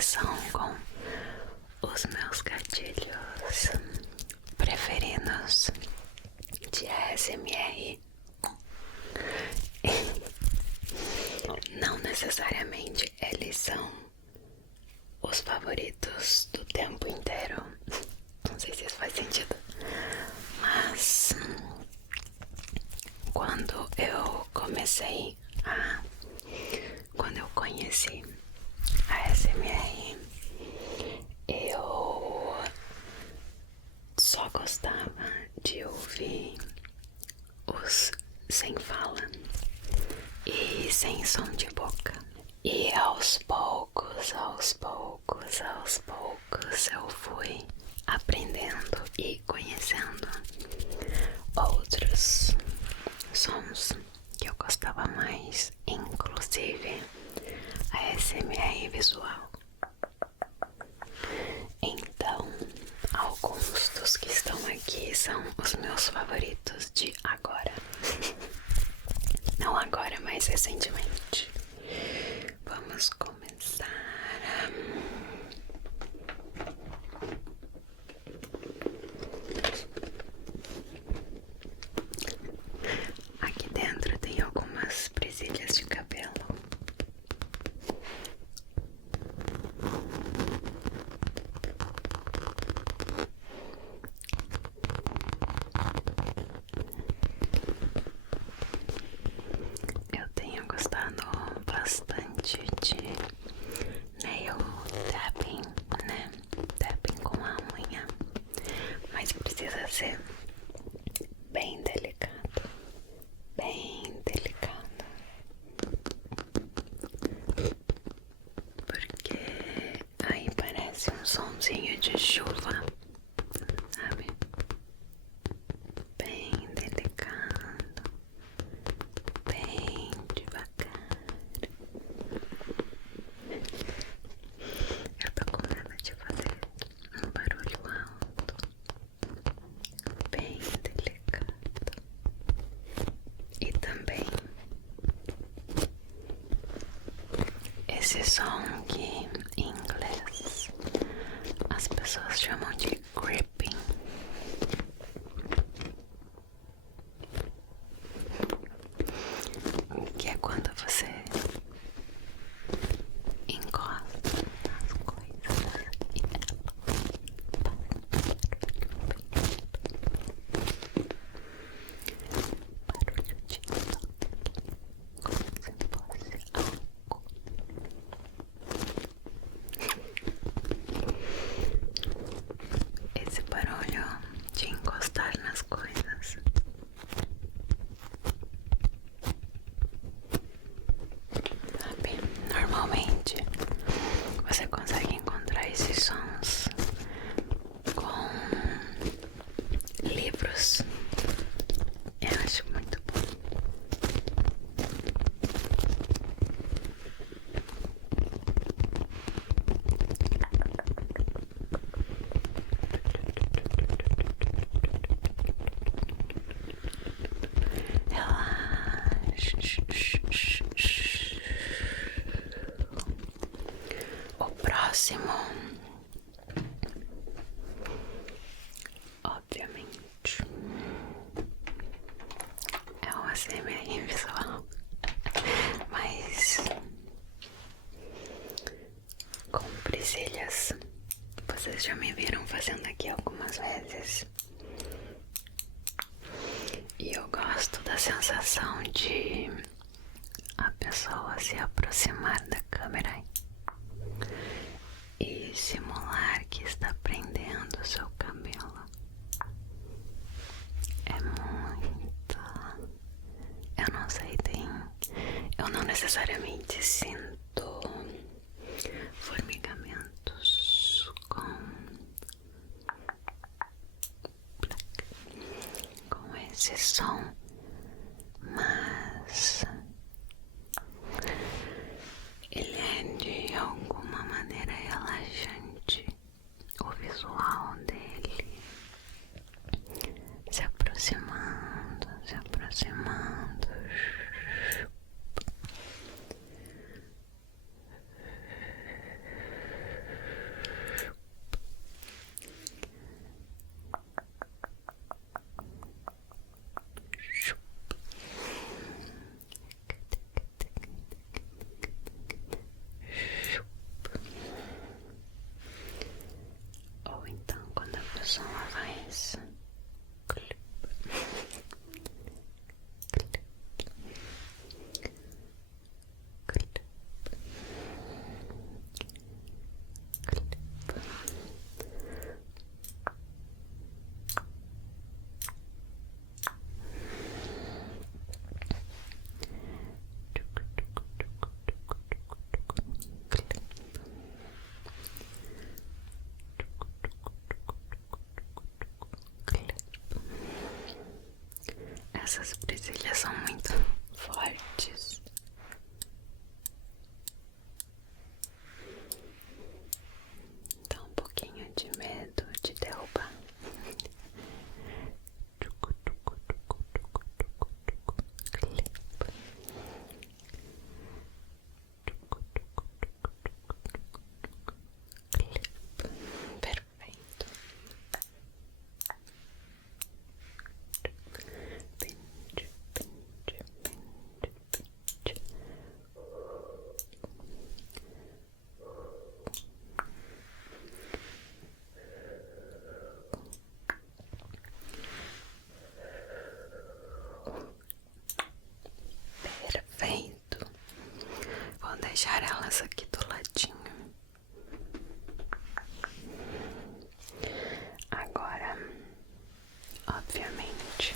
sensação com os meus gatilhos preferidos de ASMR. Não necessariamente eles são os favoritos do tempo inteiro. Não sei se isso faz sentido, mas quando eu conheci a ASMR, eu só gostava de ouvir os sem fala e sem som de boca. E aos poucos eu fui aprendendo e conhecendo outros sons que eu gostava mais, inclusive a ASMR visual. Então, alguns dos que estão aqui são os meus favoritos de agora. Não agora, mas recentemente. Vamos começar. Aqui dentro tem algumas presilhas de cabelo. Eu tenho gostado bastante de nail tapping, né? Tapping com a unha, mas precisa ser bem delicado, porque aí parece um sonzinho de chuva, sabe? Bem delicado, bem devagar. Eu tô com medo de fazer um barulho alto, bem delicado. E também esse som que em inglês as pessoas chamam de gripping. Que é quando você encosta nas coisas e barulho de toque, como se fosse álcool. Esse barulho de encostar nas coisas sabe? Normalmente você consegue encontrar esses sons com livros. Eu acho muito bom. Relaxa. O próximo, obviamente, é o ASMR visual, mas com presilhas. Vocês já me viram fazendo aqui algumas vezes. E eu gosto da sensação de a pessoa se aproximar da câmera e simular que está prendendo o seu cabelo. É muito... Eu não sei, eu não necessariamente sinto formigamentos com esse som, mas ele é de alguma maneira relaxante. O visual dele se aproximando, essas presilhas são muito fortes. Dá um pouquinho de medo de derrubar. Perfeito. Perfeito. Vou deixar elas aqui do ladinho. Agora, obviamente,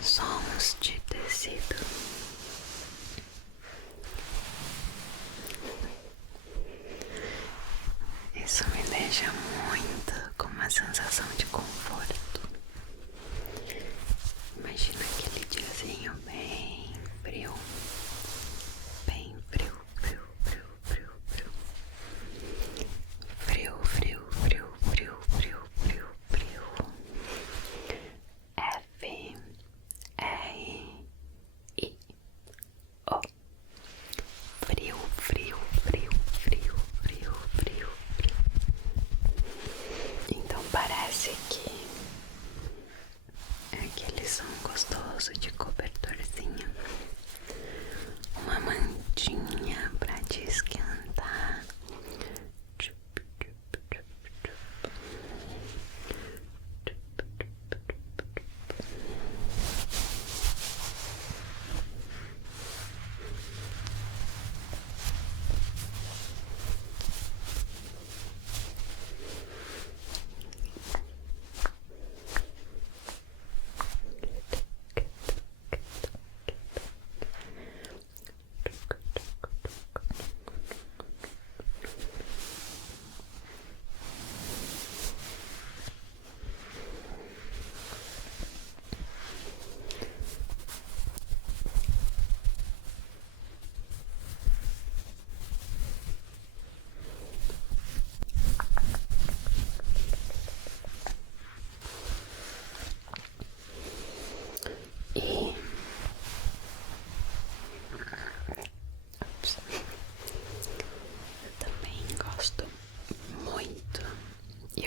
sons de tecido. Isso me deixa muito com uma sensação de conforto. Imagina aquele diazinho bem frio, bem frio, frio, frio, frio, frio, frio, frio, frio, frio, frio, frio, frio. F-R-I-O. Frio, frio, frio, frio, frio, frio, frio. Então parece que é aquele som gostoso de cobertorzinho. Uma mantinha pra te esquentar.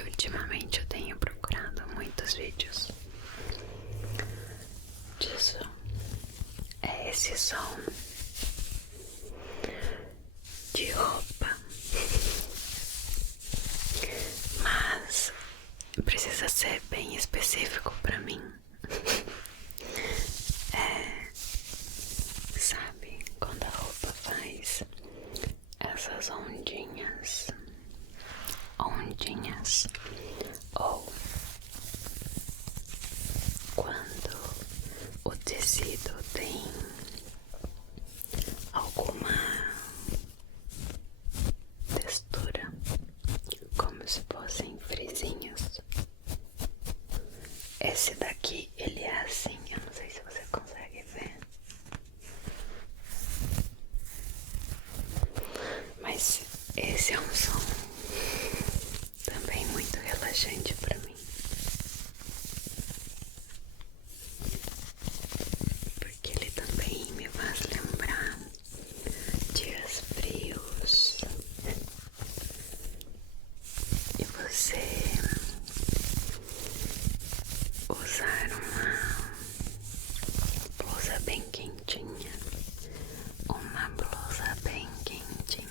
Ultimamente eu tenho procurado muitos vídeos disso. É esse som de roupa, mas precisa ser bem específico pra mim. Sabe quando a roupa faz essas ondinhas, ou quando o tecido tem alguma textura, como se fossem frisinhos. Esse daqui, ele é assim, eu não sei se você consegue ver, mas esse é um som também muito relaxante pra mim, porque ele também me faz lembrar dias frios e você usar uma blusa bem quentinha, uma blusa bem quentinha.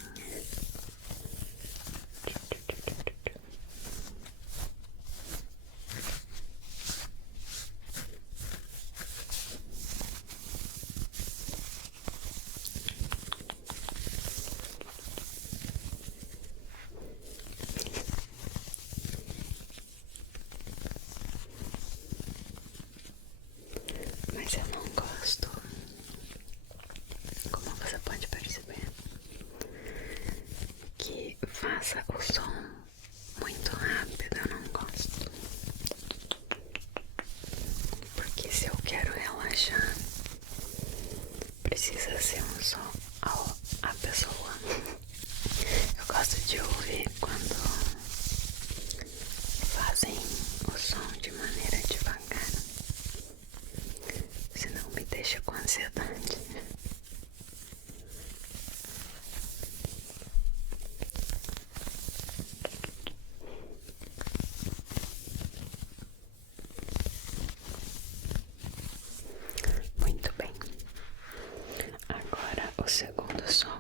do som.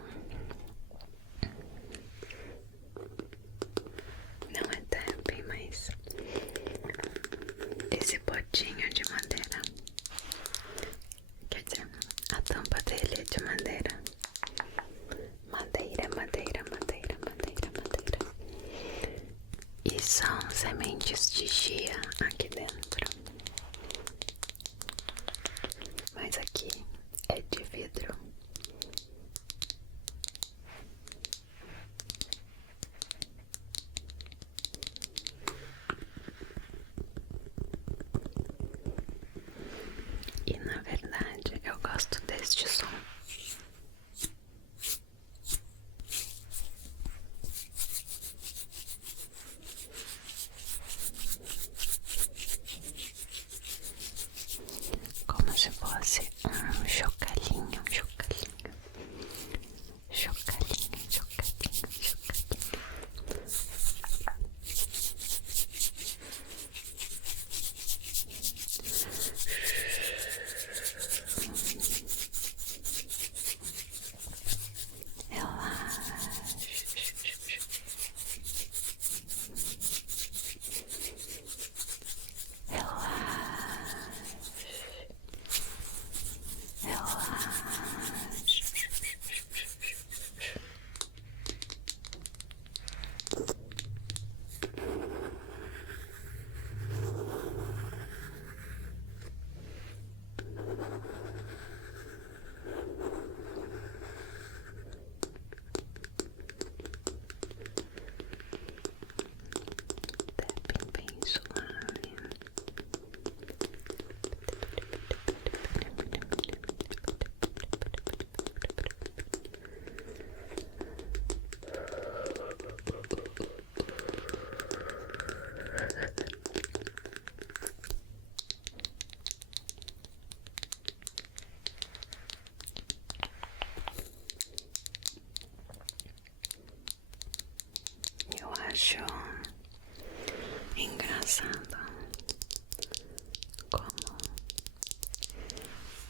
Não é tapping, mas esse potinho de madeira, quer dizer, a tampa dele é de madeira. Madeira. E são sementes de chia aqui dentro. Mas aqui é de vidro. E na verdade eu gosto deste som. Como se fosse um chocalhinho. Acho engraçado como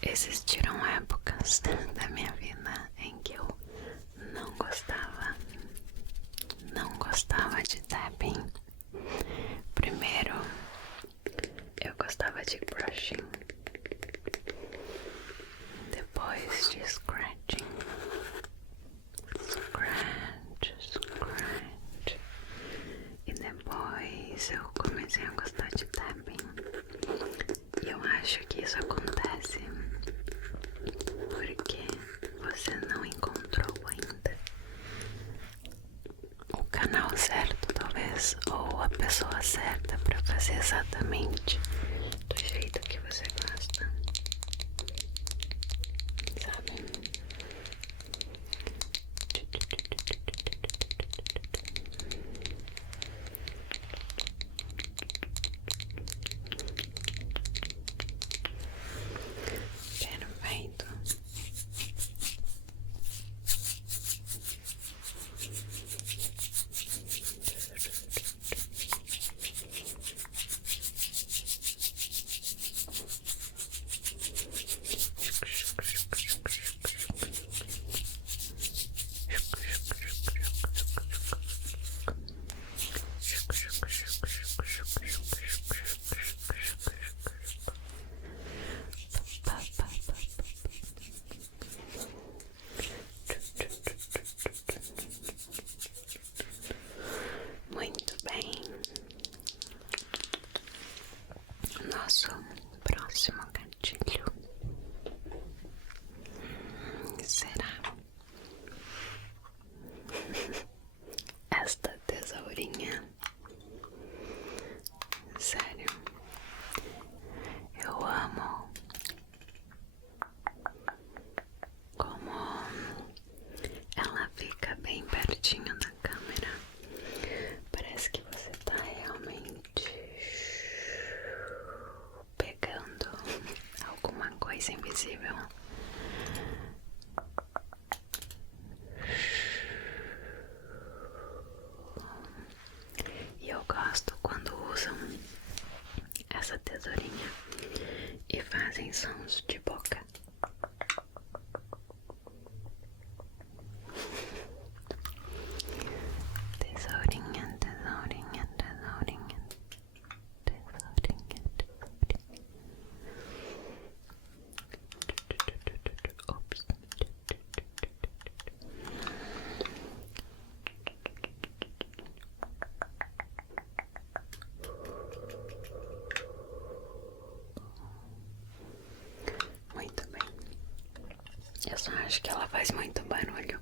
existiram épocas da minha vida em que eu não gostava de tapping. Primeiro eu gostava de brushing, depois de scratching. E depois eu comecei a gostar de tapping. E eu acho que isso acontece porque você não encontrou ainda o canal certo, talvez, ou a pessoa certa para fazer exatamente do jeito que você gosta, sabe? Perfeito. acho que ela faz muito barulho.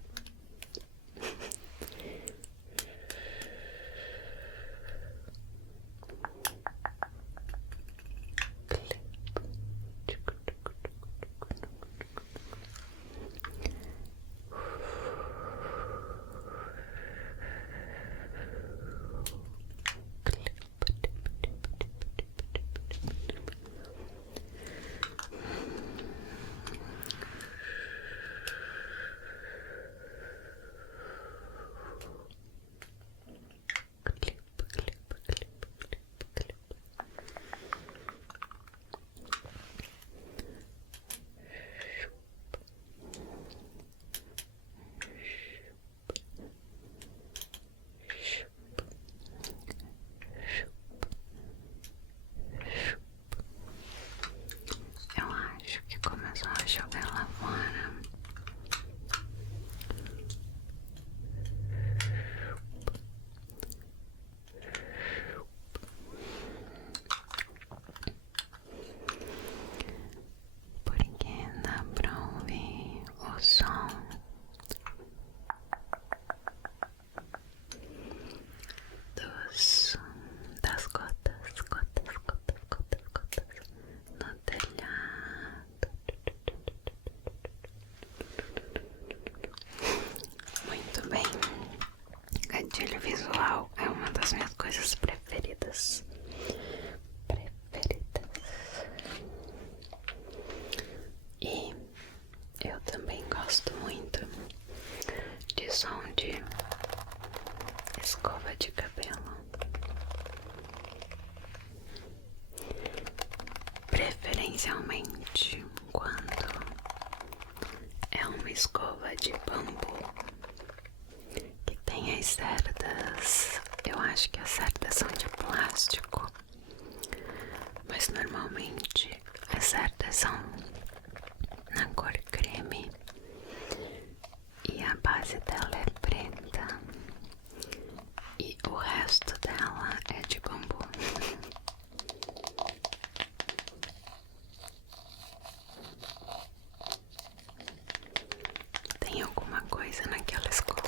Começou a chover lá fora. Porque dá pra ouvir o som das gotas no telhado. Muito bem, gatilho visual é uma das minhas coisas preferidas. E eu também gosto muito de som de escova de cabelo. Preferencialmente quando é uma escova de bambu que tem as cerdas. Eu acho que as cerdas são de plástico, mas normalmente as cerdas são na cor creme e a base dela é preta e o resto dela é de bambu. Tem alguma coisa naquela escova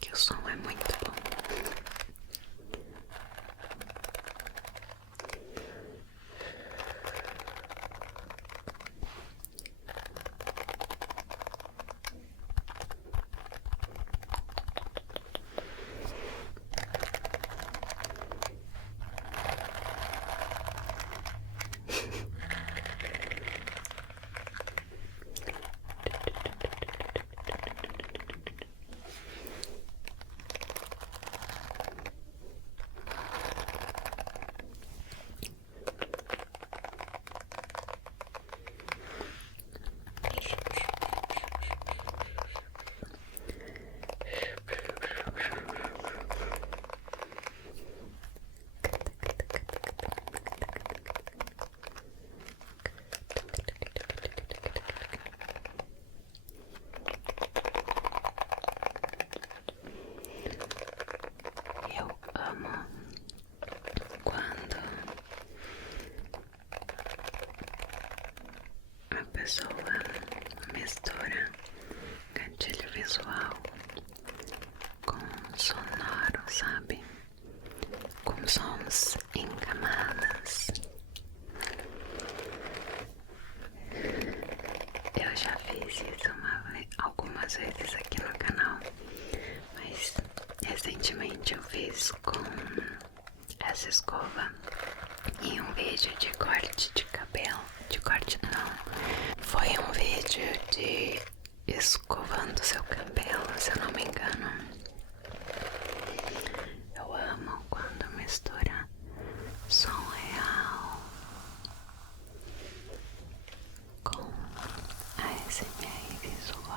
que o som é muito bom. Pessoa mistura gatilho visual com sonoro, sabe? Com sons em camadas. Eu já fiz isso algumas vezes aqui no canal, mas recentemente eu fiz com essa escova em um vídeo de corte de cabelo. De corte não, foi um vídeo de escovando seu cabelo, se eu não me engano. Eu amo quando mistura som real com ASMR visual.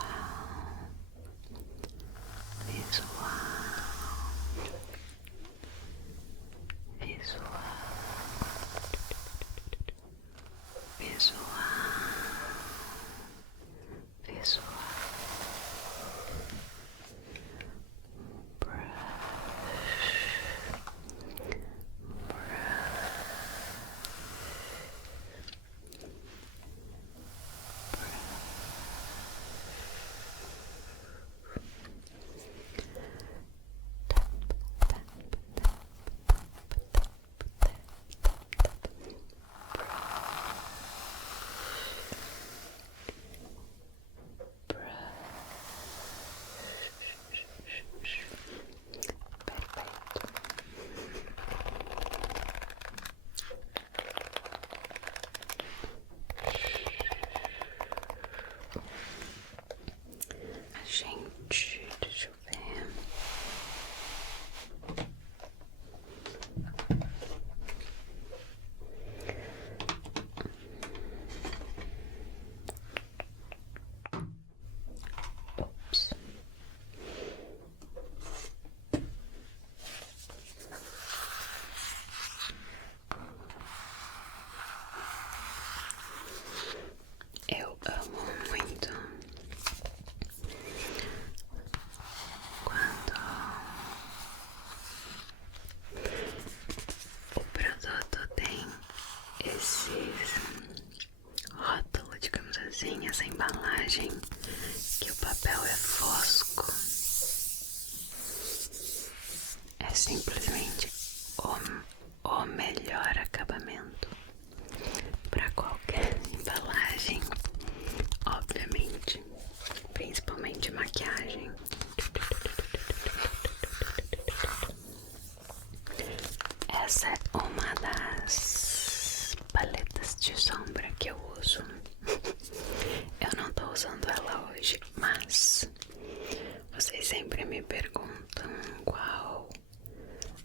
me perguntam qual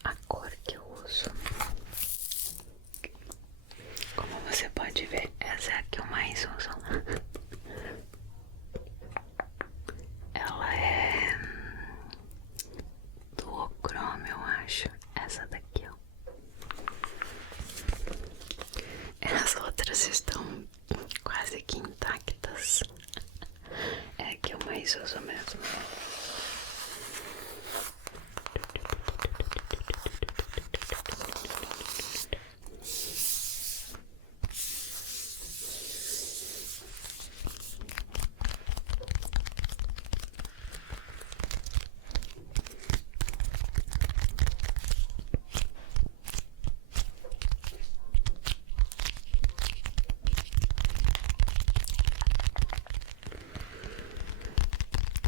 a cor que eu uso. Como você pode ver, essa é a que eu mais uso. Ela é duochrome, eu acho. Essa daqui, ó. As outras estão quase que intactas. É a que eu mais uso mesmo.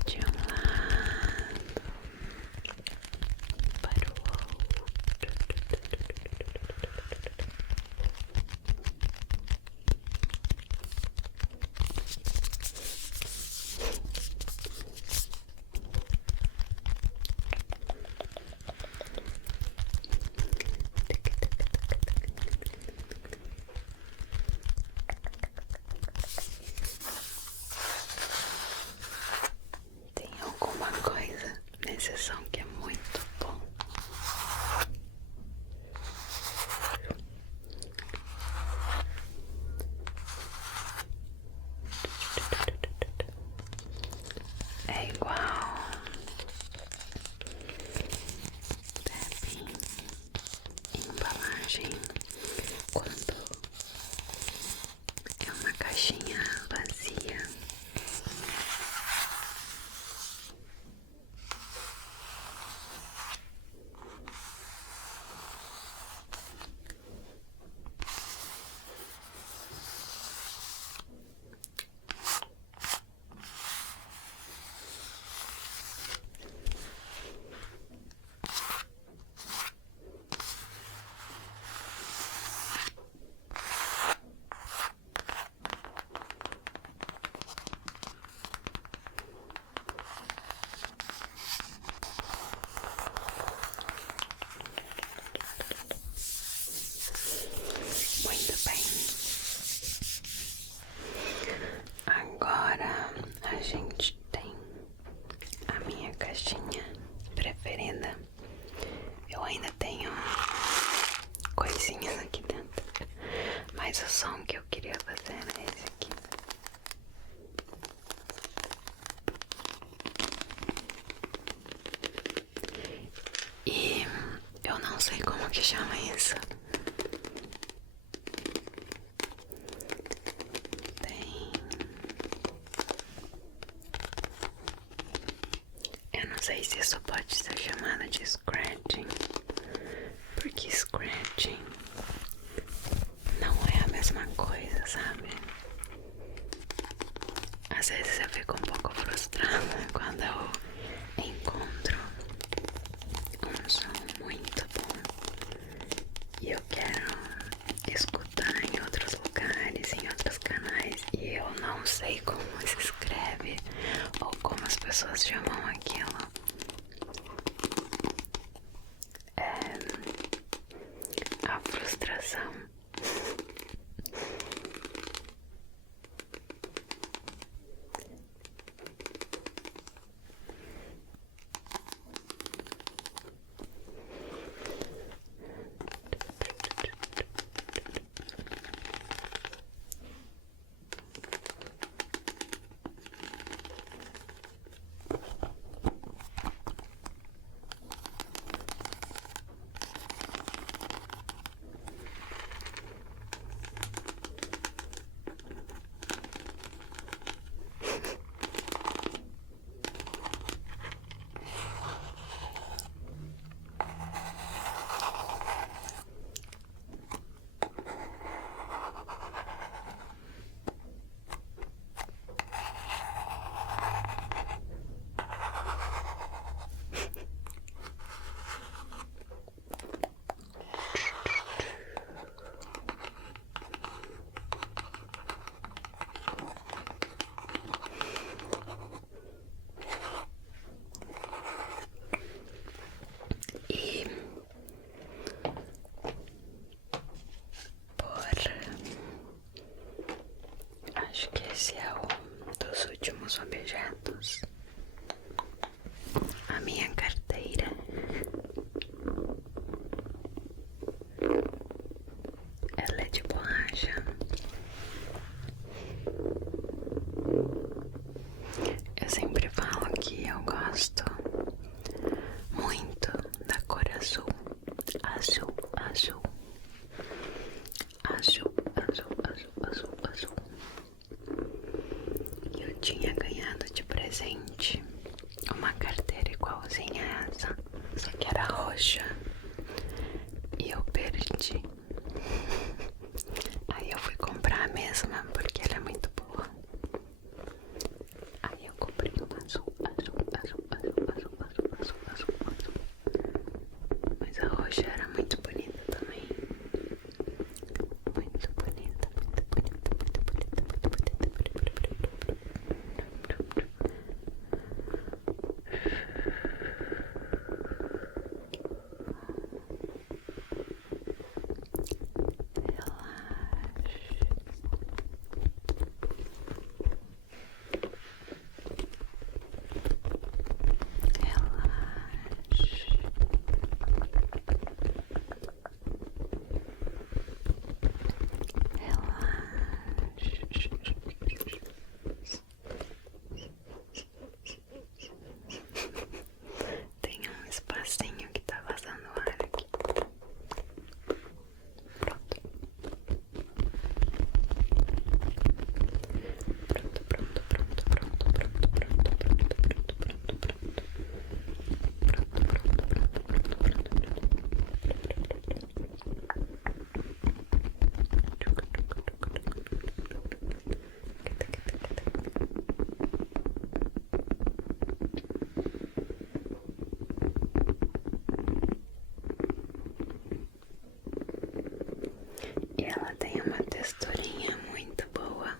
De um lado para o outro. Tem alguma coisa nesse som que é muito bom. É igual tapping, embalagem, quando é uma caixinha vazia. Muito bem. Agora a gente tem a minha caixinha preferida. Eu ainda tenho coisinhas aqui dentro, mas o som que eu queria fazer é esse aqui. E eu não sei como que chama isso. Eu não sei se isso pode ser chamado de scratching, porque scratching não é a mesma coisa, sabe? Às vezes eu fico um pouco frustrada quando eu encontro um som muito bom e eu quero escutar em outros lugares, em outros canais, e eu não sei como se escreve ou como as pessoas chamam aquilo. É a frustração. gosto muito da cor azul. Azul, azul. Azul, azul, azul, azul, azul. Eu tinha ganhado de presente uma carteira igualzinha a essa, só que era roxa. E eu perdi. Aí eu fui comprar a mesma porque ela é muito boa. Aí eu comprei uma azul, azul, azul, azul, azul, azul, azul, azul, azul. Mas a roxa era muito bonita também. Muito bonita, muito bonita, muito bonita, muito bonita, muito bonita. Tem um espacinho que tá vazando ar aqui. Pronto. Pronto, pronto, pronto, pronto, pronto, pronto, pronto, pronto, pronto, pronto. E ela tem uma texturinha muito boa.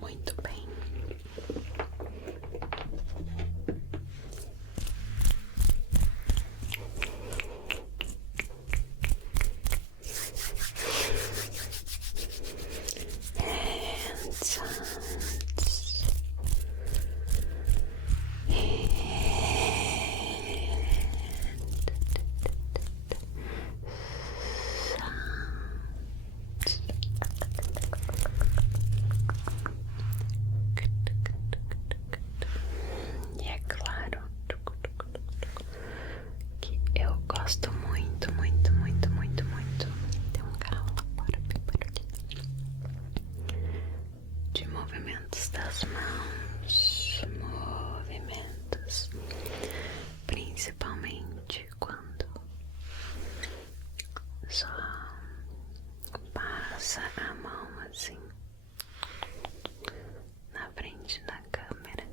Muito bem. E é claro que eu gosto muito, muito, muito, muito, muito. Tem um carro lá fora, bem barulhento. De movimentos das mãos, movimentos, principalmente quando só passa a mão assim na frente da câmera.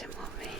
se mover.